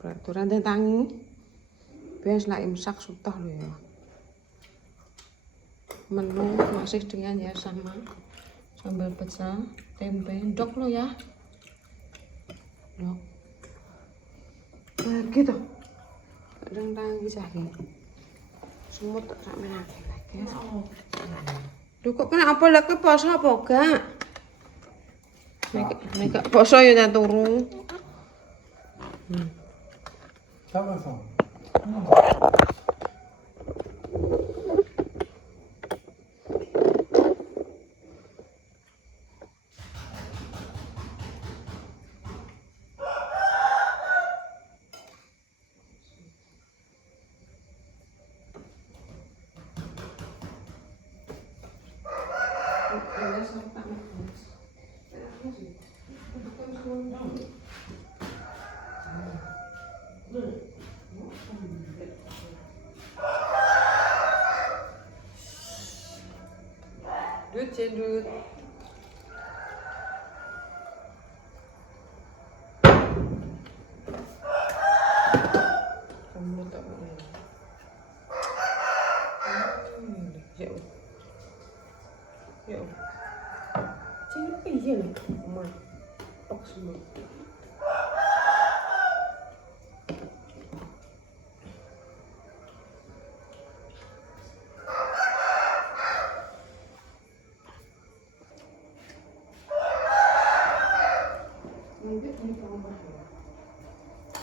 Peraturan tangi. Bias lah imsak sutoh loh ya. Menu masih dengan ya sama sambal pecel, tempe, dok lo ya. Dok. Gitu. Kadang tangi jahe. Semut tak sak menake lagi. Lho kok kena apa lek poso apa gak? Nek poso ya turu. Sama-sama. Duit cendut. Kamu tak boleh. Jauh. Jauh. Cendut iya nih, Mak. Tok semua.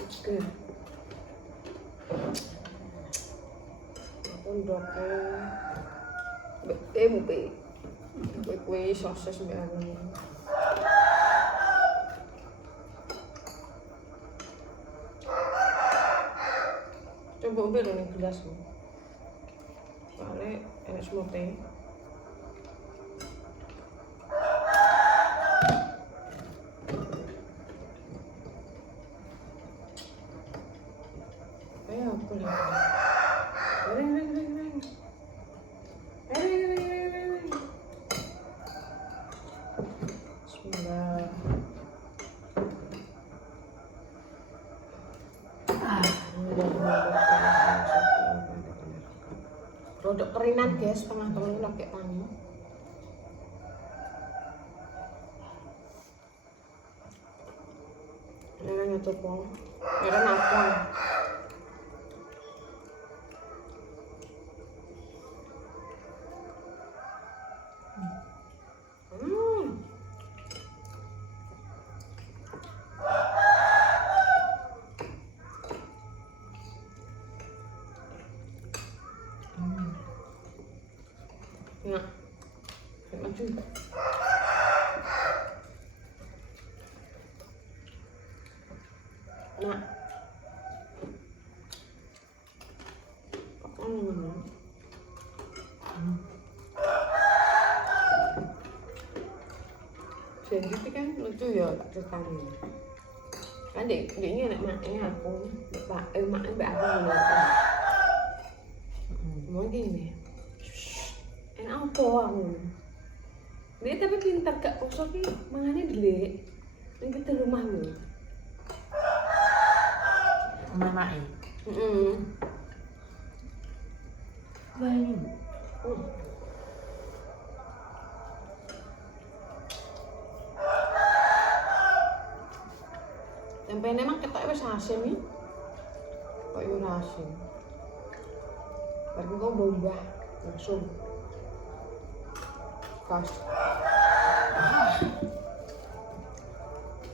Oke. Pondoknya tempe. Kue sosis mbak Ani. Coba ambil nih gelasmu. Soalnya enak semua teh. Ayo aku lihat. Bismillah. Rodok kerinan guys, tengah-tengah lagi tangi. Ini nyetup pong. Ini apa? Nah, maju. Nah, jadi kan lucu ya ceritanya. Kan dia anak maknya aku, maknya mbak aku ngeliatin. Mau gini. Apa aku? Dia tapi pintar gak kosong sih, mangannya delik. Ini kita rumah lu. Mamai. Baik. Tempe memang ketok wis asin nih. Kok yo asin. Baru kok bombah langsung. Pas.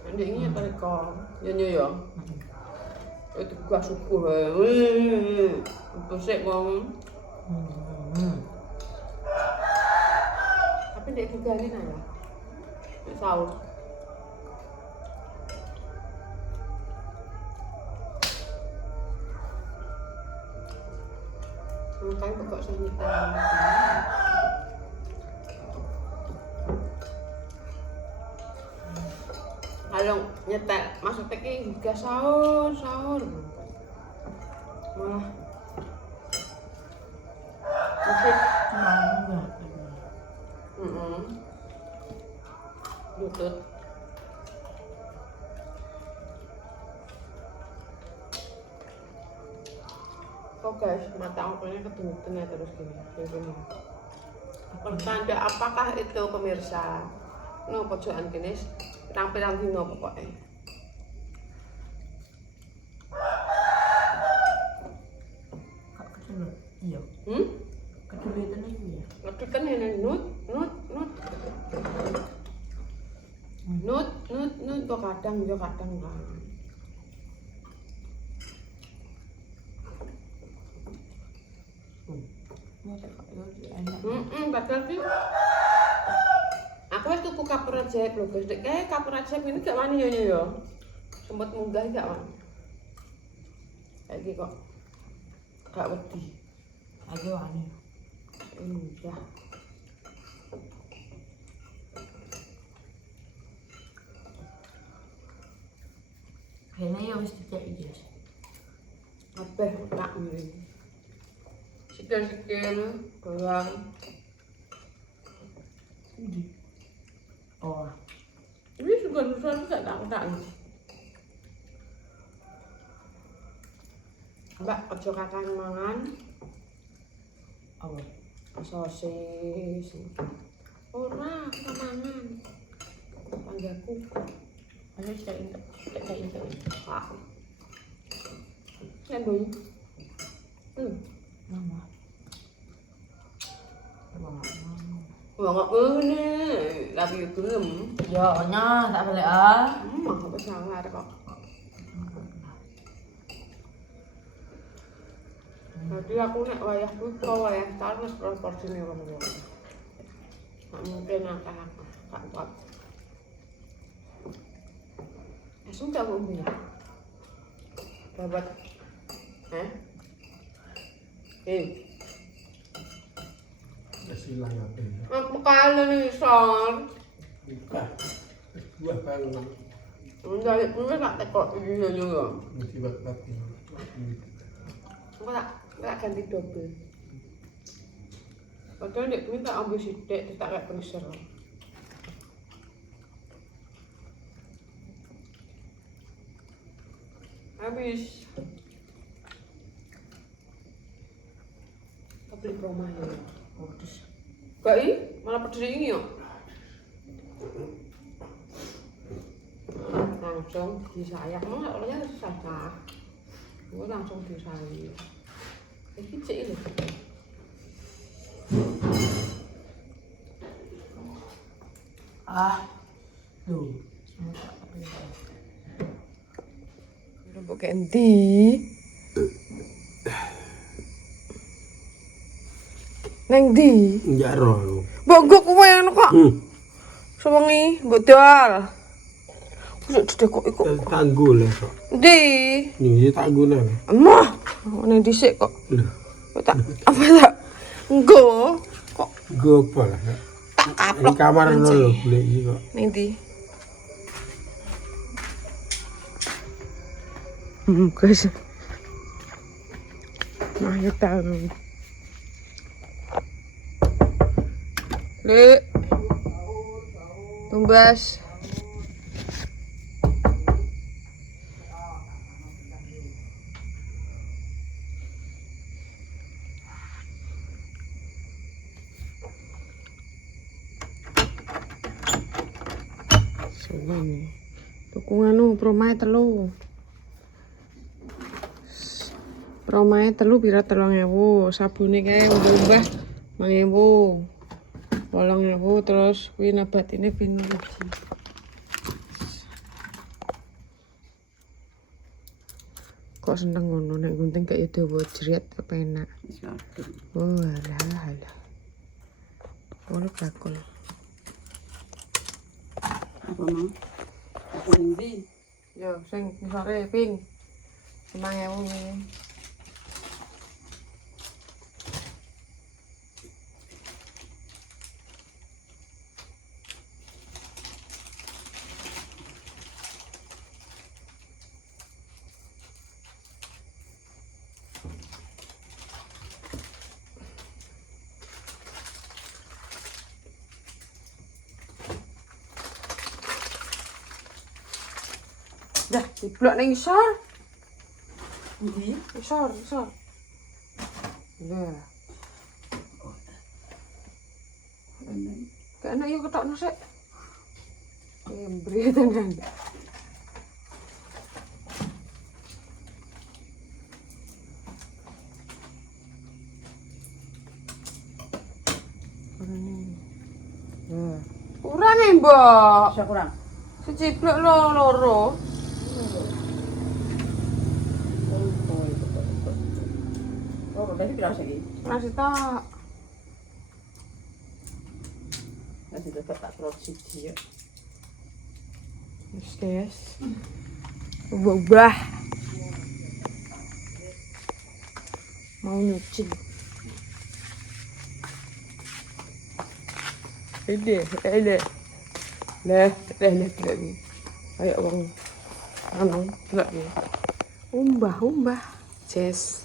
Nanti ini apa kok? Ya. Itu gua suku. Pusing bang. Tapi dia juga ini nanya. Sahur. Makanya pokok sanyitan. Kalau nyetek maksudnya ki juga sahur. Malah musik Bluetooth. guys, mata angkonya ketemu terus gini. Pertanda apakah itu pemirsa? No pojokan kene pirang-pirang dino pokoknya. Kak keculut. Iya. Keculut itu iya. Tapi kan ini nut kok kadang kan. Padahal sih aku wis tuku kapur ajaib lho guys. Kapur ajaib ini gak wani yo. Sempat munggah gak wani. Iki kok gak wedi. Lagi wani. Iya. Kayaknya ya wis dicek iki. Kabeh tak miring. Sikil-sikil goyang. Ini. Oh. Ini juga nusa gak tak. Mbak ojo kakan mangan. Apa? Sosis. Ora mangan. Tanggaku. Ayo cek itu. Pak. Kan boy. Mama. Wong ngene, tapi yo gelem. Ya, nya tak balik ah. Apa salah kok. Jadi aku nek wayah buka wayah tanes proporsinya ngono. Nek mungkin akak tak kuat. Esuk tak ngombe ya. Dapat. Silang apa ya? Aku kalian nih son. Bukan. Dua kali. Menjadi punya tak tekok ini juga. Mesti batu. Aku tak ganti double. Padahal dia minta ambil sidik, tak kayak freezer. Habis. Kita beli promah ya. Pedes. Malah pedes ini yuk. Langsung disayang, orangnya susah. Gue langsung disayang. Ini cek ini. Tuh. Udah buat ganti. Neng di. Enggak roh. Bogok kowe ngono kok. Sewengi mbok jual. Sudah kok iku. Tanggul ya kok. Di. Ini tanggulan. Emah. Ning dhisik kok. Lho. Kok tak apa tak? Enggo. Kok Gopo lah. tak Ini kaplok. kamar lho boleh iki kok. Ning di. Guys. Nah, ya tahu. Le. Tumbas. Suwene. Tuku anu promae telu. Promae telu pira 3.000, sabune kae mbah 5.000. 8.000 terus kuwi nabatine pino iki. Kok seneng ngono nek gunting kayak dawa jret kepenak. Oh alah. Ono bakul. Apa mau? Apa ndi? Yo sing sore ping. 5.000 ini. Dah, diblok ning isor. Ndi? Isor. Nah. Gak enak yuk ketok nasi. Beri tenan. Kurang nih, Mbak. Bisa kurang. Seciplok loro. Oh, berarti bilang sih. Nasi tak. Nanti tetap tak perlu siji ya. Yes. Ubah. Mau nyuci. Ini. Leh. Ayo bang. Anong, lagi. Umbah. Jess.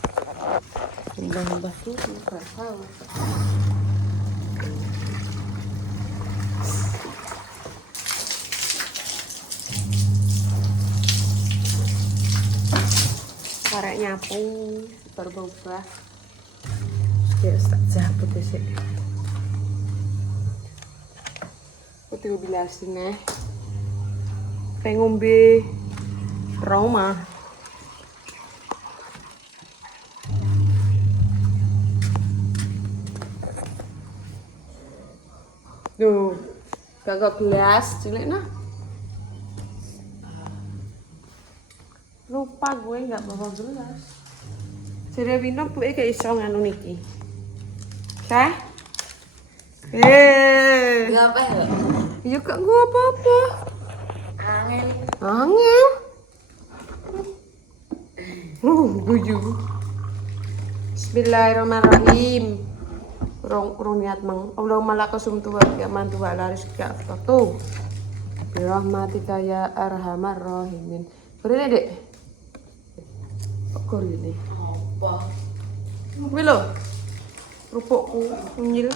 Umbah tuh bukan tahu. Karek nyapu, berubah. Ya, tak jabut sih. Aku bilasin nih. Pengombe Roma. Tuh, kagak gelas, cilik nah. Lupa gue nggak bawa gelas. Jadi minum gue kayak iso nganu niki. Sah? Ngapa ya? Ya gak gue apa-apa. Angin. Guyu. Bismillahirrahmanirrahim. Rong niat mang. Allahumma laka sumtu wa mantu wa laris ka afatu. Birahmatika ya arhamar rahimin. Beri dek. Kok ini? Apa? Bilo. Rupukku nyil.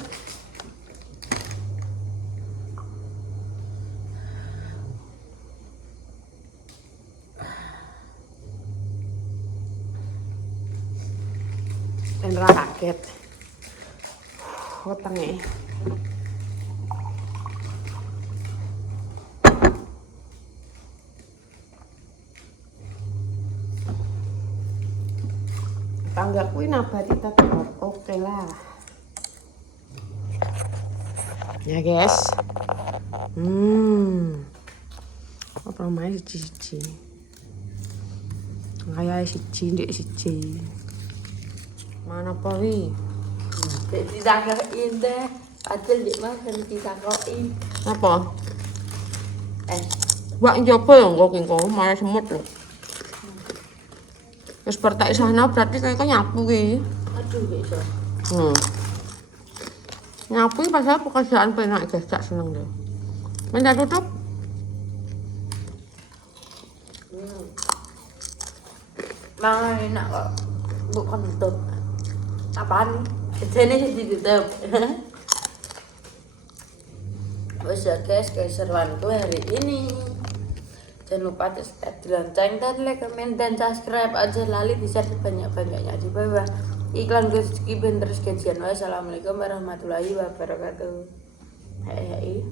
Endra kaget. Wetenge. Tangga kuwi nabati tetep oke lah. Ya guys. Apa namanya siji. Kayak siji. Mana pari? Ditanggain deh. Adil di makan ditanggain. Apa? Wak njopo ya kok kengko malah semut lho. Wis pertak sana berarti kayak nyapu ki. Aduh, bisa. Nyapu iki padahal pekerjaan penak guys, gak seneng deh. Minta tutup. Mang enak kok. Bukan tutup. Apaan? Jadinya jadi tutup. Wes ya guys, keseruanku hari ini. Jangan lupa subscribe di lonceng dan like, komen, dan subscribe aja lali bisa banyak-banyaknya di bawah. Iklan gue skipin terus gajian. Wassalamualaikum warahmatullahi wabarakatuh. Hei.